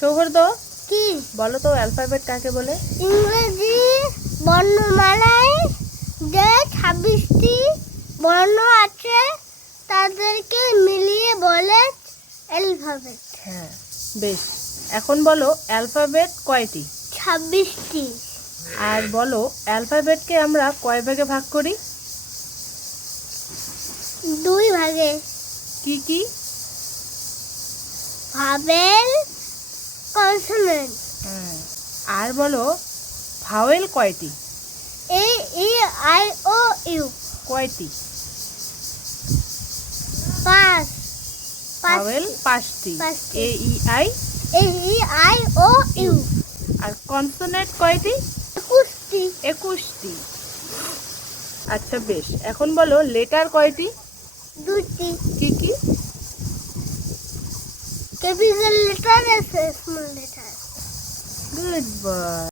সৌহার্দ, কি বলো তো অ্যালফাবেট কাকে বলে? ইংরেজি বর্ণমালায় যে 26টি বর্ণ আছে তাদেরকে মিলিয়ে বলে অ্যালফাবেট। হ্যাঁ, বেশ। এখন বলো অ্যালফাবেট কয়টি? 26টি। আর বলো অ্যালফাবেটকে আমরা কয় ভাগে ভাগ করি? 2 ভাগে। কি কি? ভাবেল, কনসোনেন্ট। আর বলো ভাওয়েল কয়টি? A E I O U. কয়টি? 5। ভাওয়েল 5টি। পাঁচটি। A E I. A E I O U. আর কনসোনেন্ট কয়টি? 21টি। 21টি। আচ্ছা বেশ, এখন বলো লেটার কয়টি? 2টি। কি কি? ক্যাপিটাল লেটার আছে স্মল লেটার। Good boy.